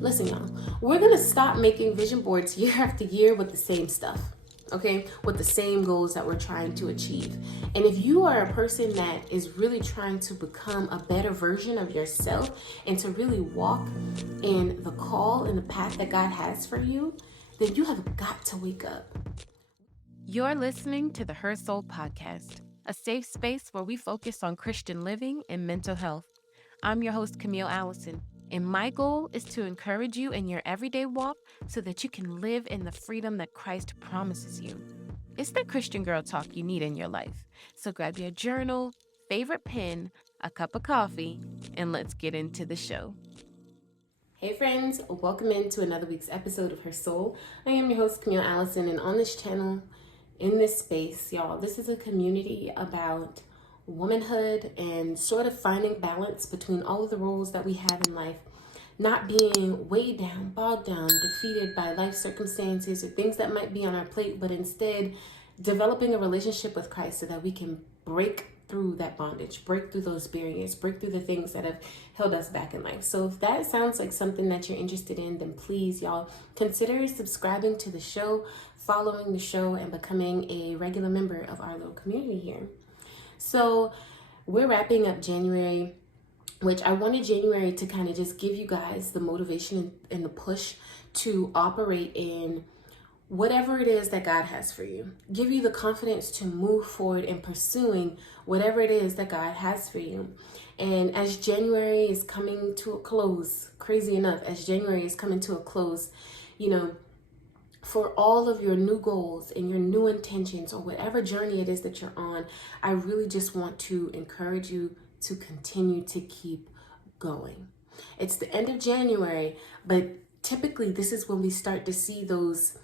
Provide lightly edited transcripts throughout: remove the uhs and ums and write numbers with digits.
Listen, y'all, we're gonna stop making vision boards year after year with the same stuff, okay? With the same goals that we're trying to achieve. And if you are a person that is really trying to become a better version of yourself and to really walk in the call and the path that God has for you, then you have got to wake up. You're listening to the Her Soul Podcast, a safe space where we focus on Christian living and mental health. I'm your host, Camille Allison, and my goal is to encourage you in your everyday walk so that you can live in the freedom that Christ promises you. It's the Christian girl talk you need in your life. So grab your journal, favorite pen, a cup of coffee, and let's get into the show. Hey friends, welcome into another week's episode of Her Soul. I am your host, Camille Allison, and on this channel, in this space, y'all, this is a community about womanhood and sort of finding balance between all of the roles that we have in life, not being weighed down, bogged down, defeated by life circumstances or things that might be on our plate, but instead developing a relationship with Christ so that we can break through that bondage, break through those barriers, break through the things that have held us back in life. So if that sounds like something that you're interested in, then please, y'all, consider subscribing to the show, following the show, and becoming a regular member of our little community here. So we're wrapping up January, which I wanted January to kind of just give you guys the motivation and the push to operate in whatever it is that God has for you. Give you the confidence to move forward in pursuing whatever it is that God has for you. And as January is coming to a close, crazy enough, as January is coming to a close, you know, for all of your new goals and your new intentions or whatever journey it is that you're on, I really just want to encourage you to continue to keep going. It's the end of January, but typically this is when we start to see those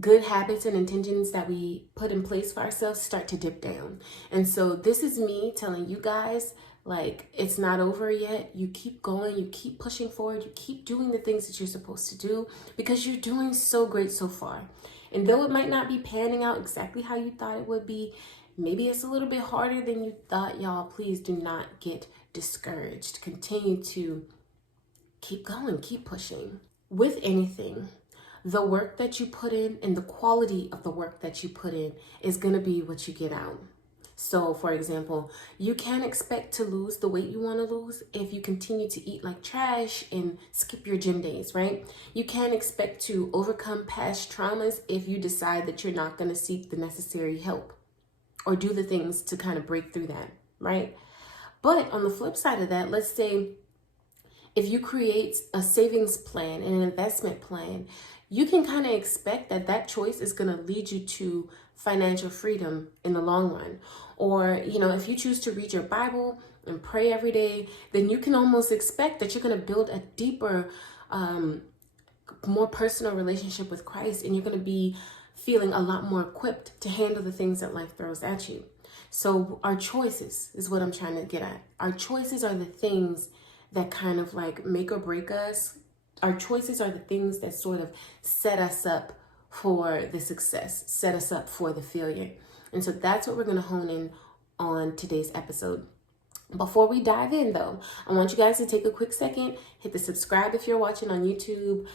good habits and intentions that we put in place for ourselves start to dip down. And so this is me telling you guys, like, it's not over yet. You keep going, you keep pushing forward, you keep doing the things that you're supposed to do because you're doing so great so far. And though it might not be panning out exactly how you thought it would be, maybe it's a little bit harder than you thought, y'all, please do not get discouraged. Continue to keep going, keep pushing. With anything, the work that you put in and the quality of the work that you put in is going to be what you get out. So, for example, you can't expect to lose the weight you want to lose if you continue to eat like trash and skip your gym days, right? You can't expect to overcome past traumas if you decide that you're not going to seek the necessary help or do the things to kind of break through that, right? But on the flip side of that, let's say if you create a savings plan and an investment plan, you can kind of expect that that choice is going to lead you to financial freedom in the long run. Or, you know, if you choose to read your Bible and pray every day, then you can almost expect that you're going to build a deeper, more personal relationship with Christ, and you're going to be feeling a lot more equipped to handle the things that life throws at you. So our choices is what I'm trying to get at. Our choices are the things that kind of like make or break us. Our choices are the things that sort of set us up for the success, set us up for the failure. And so that's what we're going to hone in on today's episode. Before we dive in, though, I want you guys to take a quick second, hit the subscribe if you're watching on YouTube.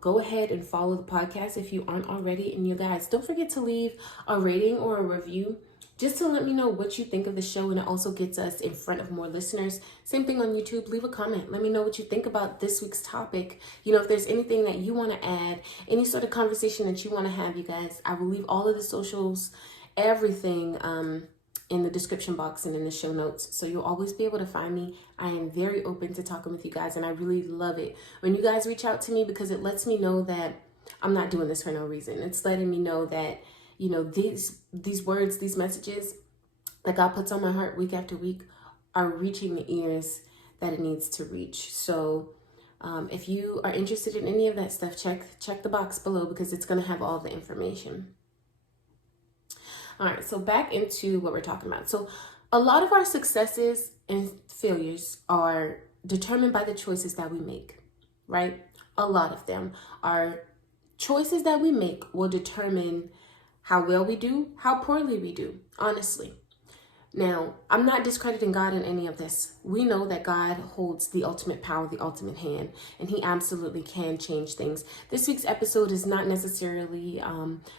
Go ahead and follow the podcast if you aren't already. And you guys, don't forget to leave a rating or a review just to let me know what you think of the show, and it also gets us in front of more listeners. Same thing on YouTube. Leave a comment. Let me know what you think about this week's topic. You know, if there's anything that you want to add, any sort of conversation that you want to have, you guys, I will leave all of the socials, everything in the description box and in the show notes. So you'll always be able to find me. I am very open to talking with you guys, and I really love it when you guys reach out to me because it lets me know that I'm not doing this for no reason. It's letting me know that, you know, these words, these messages that God puts on my heart week after week are reaching the ears that it needs to reach. So if you are interested in any of that stuff, check the box below because it's going to have all the information. All right, so back into what we're talking about. So a lot of our successes and failures are determined by the choices that we make, right? A lot of them are choices that we make will determine how well we do, how poorly we do, honestly. Now, I'm not discrediting God in any of this. We know that God holds the ultimate power, the ultimate hand, and he absolutely can change things. This week's episode is not necessarily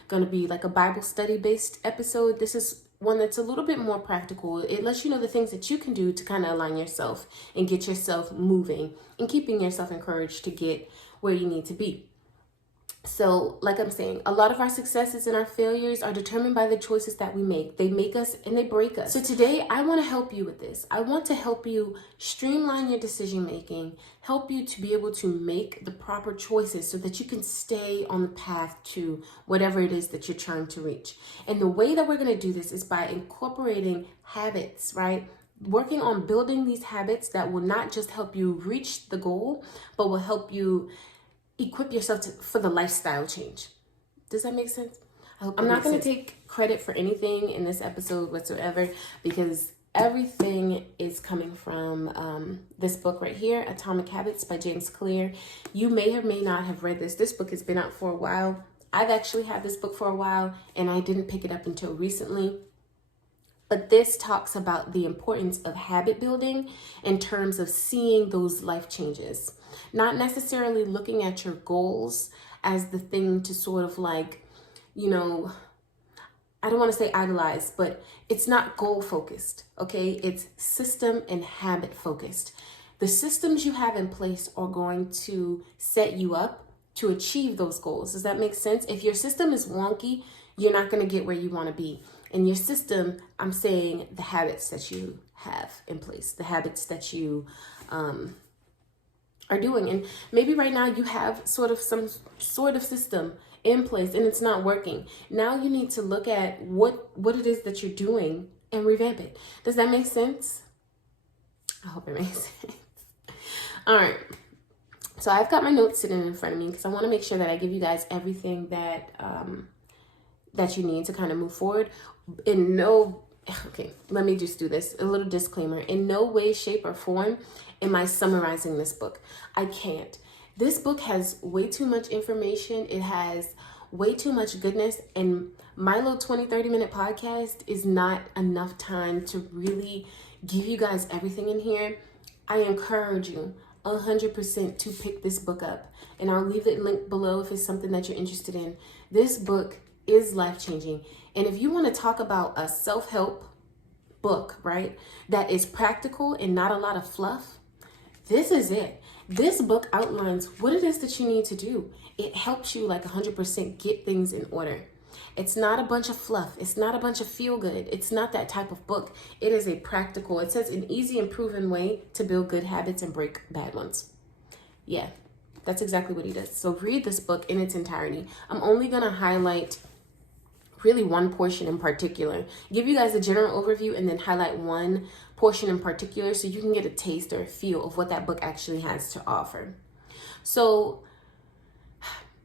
going to be like a Bible study based episode. This is one that's a little bit more practical. It lets you know the things that you can do to kind of align yourself and get yourself moving and keeping yourself encouraged to get where you need to be. So, like I'm saying, a lot of our successes and our failures are determined by the choices that we make. They make us and they break us. So today, I want to help you with this. I want to help you streamline your decision making, help you to be able to make the proper choices so that you can stay on the path to whatever it is that you're trying to reach. And the way that we're going to do this is by incorporating habits, right? Working on building these habits that will not just help you reach the goal, but will help you equip yourself for the lifestyle change. Does that make sense? I'm not going to take credit for anything in this episode whatsoever, because everything is coming from this book right here, Atomic Habits by James Clear. You may or may not have read this. This book has been out for a while. I've actually had this book for a while, and I didn't pick it up until recently. But this talks about the importance of habit building in terms of seeing those life changes. Not necessarily looking at your goals as the thing to sort of like, I don't want to say idolize, but it's not goal focused, okay? It's system and habit focused. The systems you have in place are going to set you up to achieve those goals. Does that make sense? If your system is wonky, you're not going to get where you want to be. In your system, I'm saying the habits that you have in place, the habits that you are doing. And maybe right now you have some sort of system in place and it's not working. Now you need to look at what it is that you're doing and revamp it. Does that make sense? I hope it makes sense. All right. So I've got my notes sitting in front of me because I want to make sure that I give you guys everything that that you need to kind of move forward. Okay, let me just do this. A little disclaimer. In no way, shape, or form am I summarizing this book. I can't. This book has way too much information. It has way too much goodness. And my little 20-30 minute podcast is not enough time to really give you guys everything in here. I encourage you 100% to pick this book up. And I'll leave the link below if it's something that you're interested in. This book is life-changing. And if you want to talk about a self-help book, right, that is practical and not a lot of fluff, this is it. This book outlines what it is that you need to do. It helps you like 100% get things in order. It's not a bunch of fluff. It's not a bunch of feel good. It's not that type of book. It is a practical, it says an easy and proven way to build good habits and break bad ones. Yeah, that's exactly what he does. So read this book in its entirety. I'm only going to highlight really one portion in particular, give you guys a general overview and then highlight one portion in particular so you can get a taste or a feel of what that book actually has to offer. So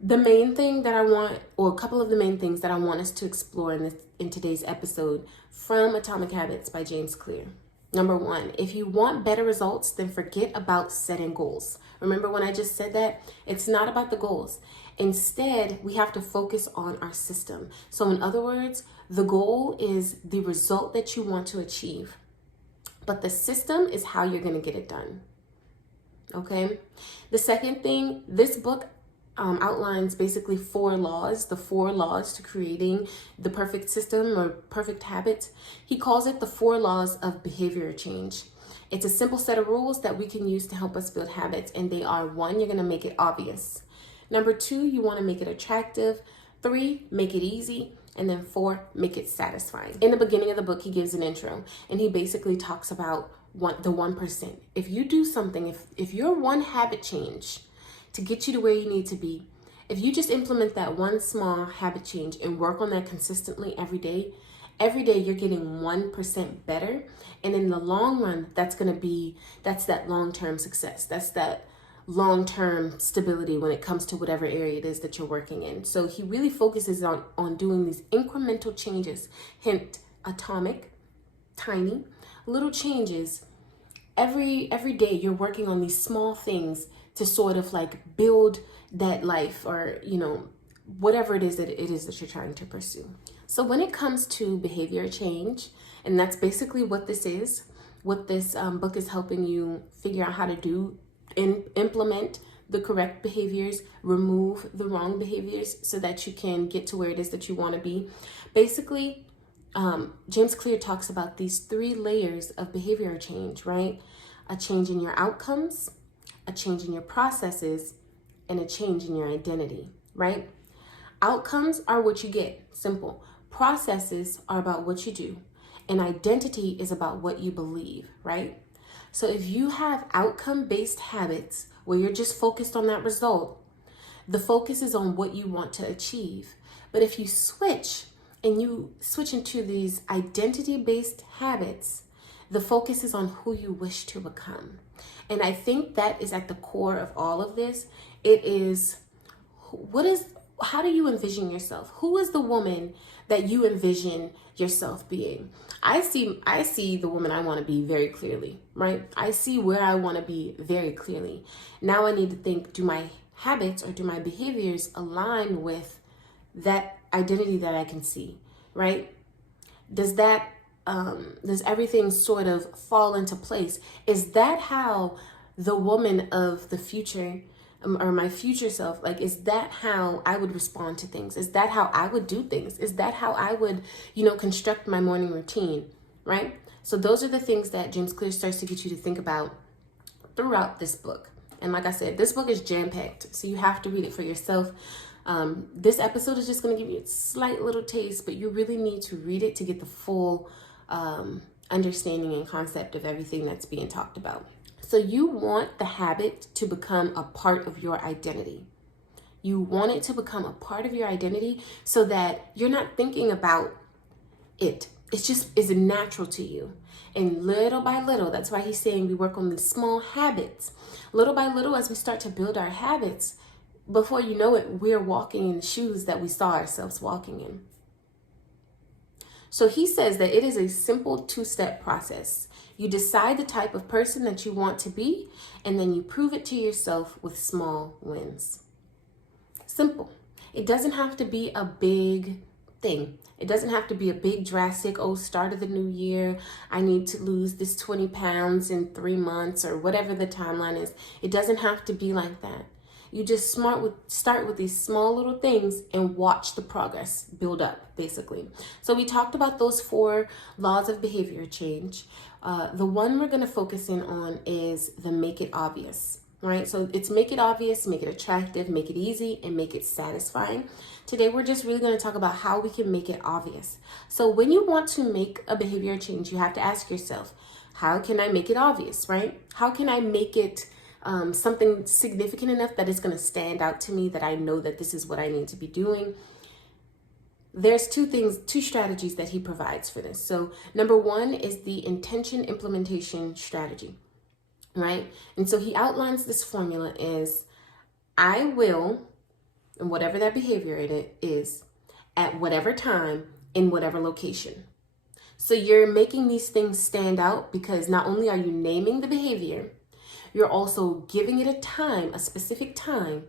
the main thing that I want, or a couple of the main things that I want us to explore in today's episode from Atomic Habits by James Clear. Number one, if you want better results, then forget about setting goals. Remember when I just said that? It's not about the goals. Instead, we have to focus on our system. So in other words, the goal is the result that you want to achieve, but the system is how you're going to get it done. Okay. The second thing, this book outlines basically the 4 laws to creating the perfect system or perfect habits. He calls it the 4 laws of behavior change. It's a simple set of rules that we can use to help us build habits. And they are: 1, you're going to make it obvious. Number 2, you want to make it attractive. 3, make it easy. And then 4, make it satisfying. In the beginning of the book, he gives an intro and he basically talks about the 1%. If you do something, if your one habit change to get you to where you need to be, if you just implement that one small habit change and work on that consistently every day you're getting 1% better. And in the long run, that's that long-term success. That's that long-term stability when it comes to whatever area it is that you're working in. So he really focuses on doing these incremental changes, hint, atomic, tiny, little changes. Every day you're working on these small things to sort of like build that life, or, whatever it is that you're trying to pursue. So when it comes to behavior change, and that's basically what this is, what this book is helping you figure out how to do and implement the correct behaviors, remove the wrong behaviors so that you can get to where it is that you want to be. Basically, James Clear talks about these 3 layers of behavior change, right? A change in your outcomes, a change in your processes, and a change in your identity, right? Outcomes are what you get, simple. Processes are about what you do, and identity is about what you believe, right? So if you have outcome-based habits where you're just focused on that result, the focus is on what you want to achieve. But if you switch into these identity-based habits, the focus is on who you wish to become. And I think that is at the core of all of this. It is, how do you envision yourself? Who is the woman that you envision yourself being? I see the woman I want to be very clearly, right? I see where I want to be very clearly. Now I need to think, do my habits or do my behaviors align with that identity that I can see, right? Does everything sort of fall into place? Is that how the woman of the future or my future self, like, is that how I would respond to things? Is that how I would do things? Is that how I would, construct my morning routine, right? So those are the things that James Clear starts to get you to think about throughout this book. And like I said, this book is jam-packed, so you have to read it for yourself. This episode is just going to give you a slight little taste, but you really need to read it to get the full understanding and concept of everything that's being talked about. So you want the habit to become a part of your identity. You want it to become a part of your identity so that you're not thinking about it. It's just is natural to you. And little by little, that's why he's saying we work on these small habits. Little by little, as we start to build our habits, before you know it, we're walking in the shoes that we saw ourselves walking in. So he says that it is a simple 2-step process. You decide the type of person that you want to be, and then you prove it to yourself with small wins. Simple. It doesn't have to be a big thing. It doesn't have to be a big drastic, start of the new year, I need to lose this 20 pounds in 3 months or whatever the timeline is. It doesn't have to be like that. You just start with these small little things and watch the progress build up, basically. So we talked about those 4 laws of behavior change. The one we're going to focus in on is the make it obvious, right? So it's make it obvious, make it attractive, make it easy, and make it satisfying. Today, we're just really going to talk about how we can make it obvious. So when you want to make a behavior change, you have to ask yourself, how can I make it obvious, right? How can I make it something significant enough that it's going to stand out to me, that I know that this is what I need to be doing? There's 2 strategies that he provides for this. So number 1 is the intention implementation strategy, right? And so he outlines this formula is, I will, and whatever that behavior it is, at whatever time, in whatever location. So you're making these things stand out because not only are you naming the behavior, you're also giving it a time, a specific time,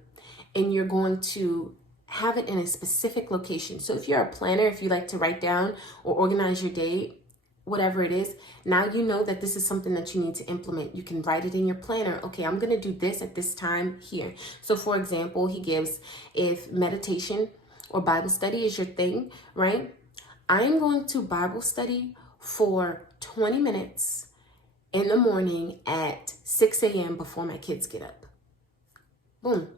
and you're going to have it in a specific location. So if you're a planner, if you like to write down or organize your day, whatever it is, now you know that this is something that you need to implement. You can write it in your planner. Okay, I'm going to do this at this time here. So for example, he gives, if meditation or Bible study is your thing, right? I'm going to Bible study for 20 minutes in the morning at 6 a.m. before my kids get up. Boom.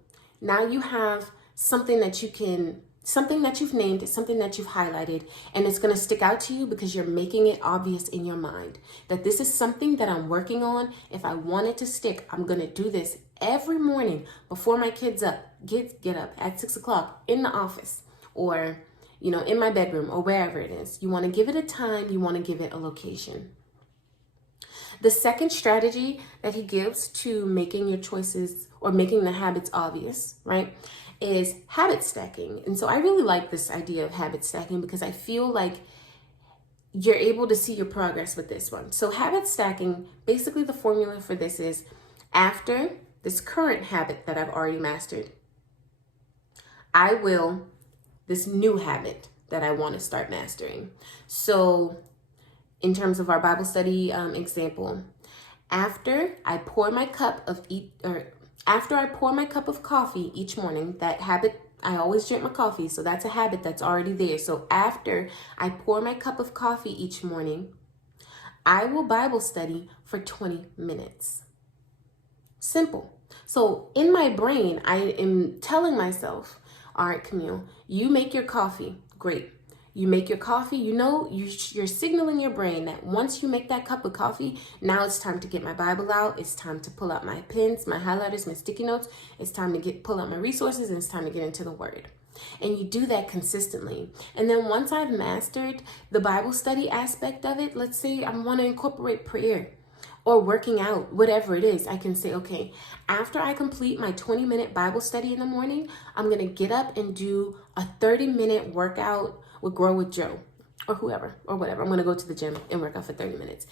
Now you have something that you've named, it's something that you've highlighted, and it's going to stick out to you because you're making it obvious in your mind that this is something that I'm working on. If I want it to stick, I'm going to do this every morning before my kids get up at 6 o'clock in the office, or, in my bedroom, or wherever it is. You want to give it a time. You want to give it a location. The second strategy that he gives to making your choices or making the habits obvious, right, is habit stacking. And so I really like this idea of habit stacking because I feel like you're able to see your progress with this one. So habit stacking, basically the formula for this is, after this current habit that I've already mastered, this new habit that I want to start mastering. So in terms of our Bible study example, after I pour my cup of coffee each morning, that habit, I always drink my coffee, so that's a habit that's already there. So after I pour my cup of coffee each morning, I will Bible study for 20 minutes. Simple. So in my brain, I am telling myself, all right, Camille, you make your coffee. Great. You make your coffee, you're signaling your brain that once you make that cup of coffee, now it's time to get my Bible out. It's time to pull out my pens, my highlighters, my sticky notes. It's time to pull out my resources, and it's time to get into the Word. And you do that consistently. And then once I've mastered the Bible study aspect of it, let's say I want to incorporate prayer or working out, whatever it is, I can say, okay, after I complete my 20-minute Bible study in the morning, I'm going to get up and do a 30-minute workout with Grow with Joe or whoever or whatever. I'm going to go to the gym and work out for 30 minutes.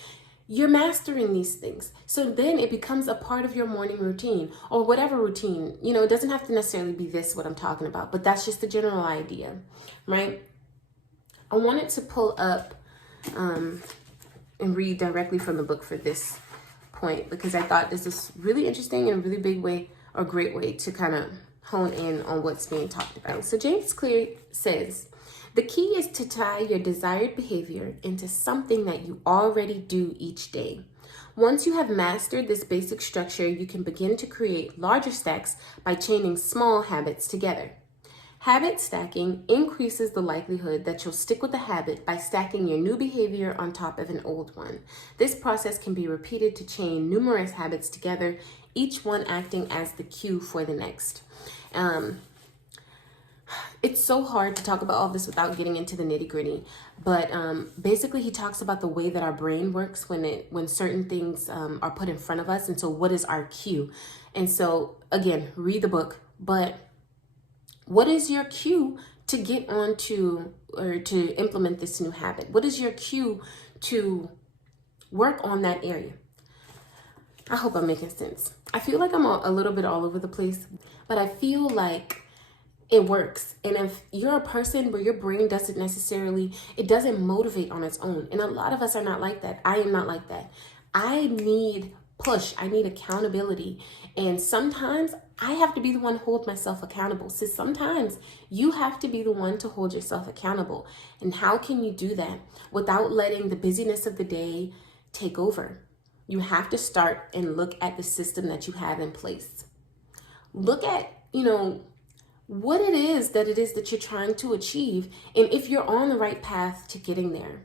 You're mastering these things. So then it becomes a part of your morning routine or whatever routine. It doesn't have to necessarily be what I'm talking about, but that's just the general idea, right? I wanted to pull up and read directly from the book for this point because I thought this is really interesting and a really big way or great way to kind of hone in on what's being talked about. So James Clear says, the key is to tie your desired behavior into something that you already do each day. Once you have mastered this basic structure, you can begin to create larger stacks by chaining small habits together. Habit stacking increases the likelihood that you'll stick with the habit by stacking your new behavior on top of an old one. This process can be repeated to chain numerous habits together, each one acting as the cue for the next. It's so hard to talk about all this without getting into the nitty-gritty, but basically he talks about the way that our brain works when certain things are put in front of us. And so what is our cue? And so again, read the book, but what is your cue to get onto or to implement this new habit? What is your cue to work on that area? I hope I'm making sense. I feel like I'm a little bit all over the place, but I feel like it works. And if you're a person where your brain doesn't motivate on its own. And a lot of us are not like that. I am not like that. I need push. I need accountability. And sometimes I have to be the one to hold myself accountable. So sometimes you have to be the one to hold yourself accountable. And how can you do that without letting the busyness of the day take over? You have to start and look at the system that you have in place. Look at, what it is that you're trying to achieve, and if you're on the right path to getting there.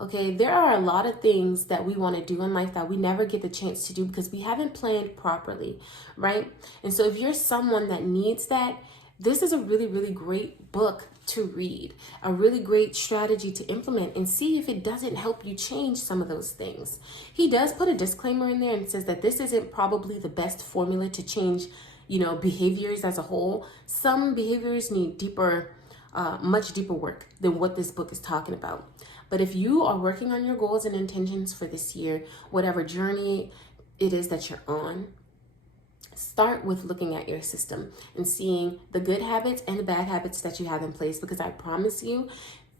Okay, there are a lot of things that we want to do in life that we never get the chance to do because we haven't planned properly, right? And so if you're someone that needs that, this is a really, really great book to read, a really great strategy to implement and see if it doesn't help you change some of those things. He does put a disclaimer in there and says that this isn't probably the best formula to change behaviors as a whole. Some behaviors need much deeper work than what this book is talking about. But if you are working on your goals and intentions for this year, whatever journey it is that you're on, start with looking at your system and seeing the good habits and the bad habits that you have in place. Because I promise you,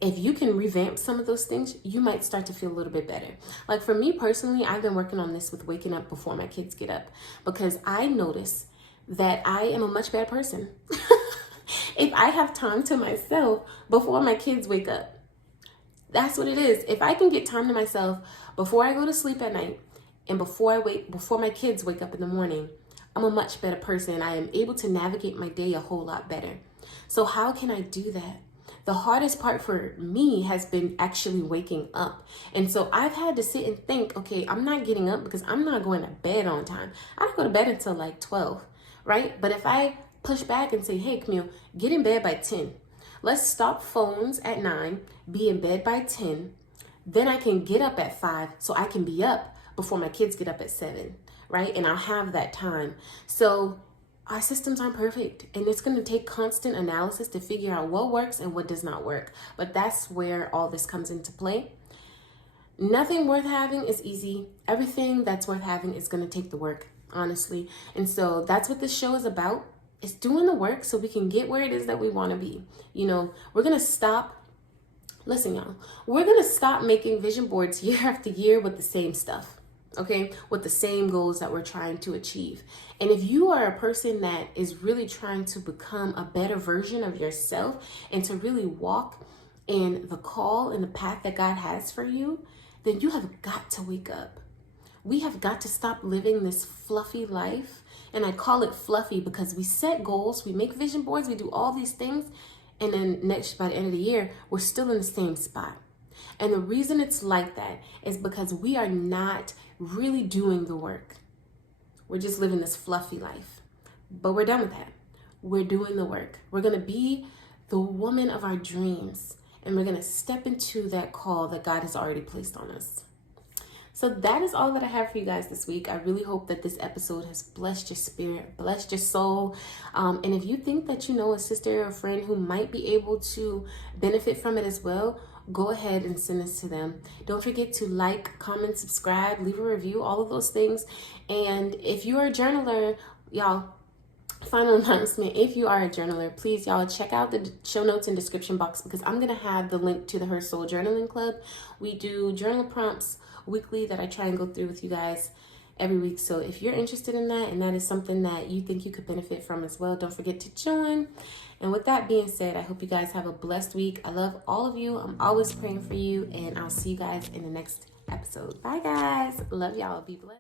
if you can revamp some of those things, you might start to feel a little bit better. Like for me personally, I've been working on this with waking up before my kids get up because I notice that I am a much better person if I have time to myself before my kids wake up. That's what it is. If I can get time to myself before I go to sleep at night and before my kids wake up in the morning, I'm a much better person. I am able to navigate my day a whole lot better. So how can I do that? The hardest part for me has been actually waking up. And so I've had to sit and think, okay, I'm not getting up because I'm not going to bed on time. I don't go to bed until like 12, right? But if I push back and say, hey, Camille, get in bed by 10. Let's stop phones at 9, be in bed by 10. Then I can get up at 5 so I can be up before my kids get up at 7, right? And I'll have that time. So our systems aren't perfect, and it's going to take constant analysis to figure out what works and what does not work. But that's where all this comes into play. Nothing worth having is easy. Everything that's worth having is going to take the work, honestly. And so that's what this show is about. It's doing the work so we can get where it is that we want to be. We're going to stop. Listen, y'all, we're going to stop making vision boards year after year with the same stuff. Okay, with the same goals that we're trying to achieve. And if you are a person that is really trying to become a better version of yourself and to really walk in the call and the path that God has for you, then you have got to wake up. We have got to stop living this fluffy life. And I call it fluffy because we set goals, we make vision boards, we do all these things. And then by the end of the year, we're still in the same spot. And the reason it's like that is because we are not really doing the work. We're just living this fluffy life. But we're done with that. We're doing the work. We're going to be the woman of our dreams. And we're going to step into that call that God has already placed on us. So that is all that I have for you guys this week. I really hope that this episode has blessed your spirit, blessed your soul. And if you think that you know a sister or a friend who might be able to benefit from it as well, go ahead and send this to them. Don't forget to like, comment, subscribe, leave a review, all of those things. And if you are a journaler, y'all, final announcement, if you are a journaler, please, y'all, check out the show notes and description box because I'm going to have the link to the Her Soul Journaling Club. We do journal prompts weekly that I try and go through with you guys every week. So if you're interested in that and that is something that you think you could benefit from as well, don't forget to join. And with that being said, I hope you guys have a blessed week. I love all of you. I'm always praying for you, and I'll see you guys in the next episode. Bye, guys. Love y'all. Be blessed.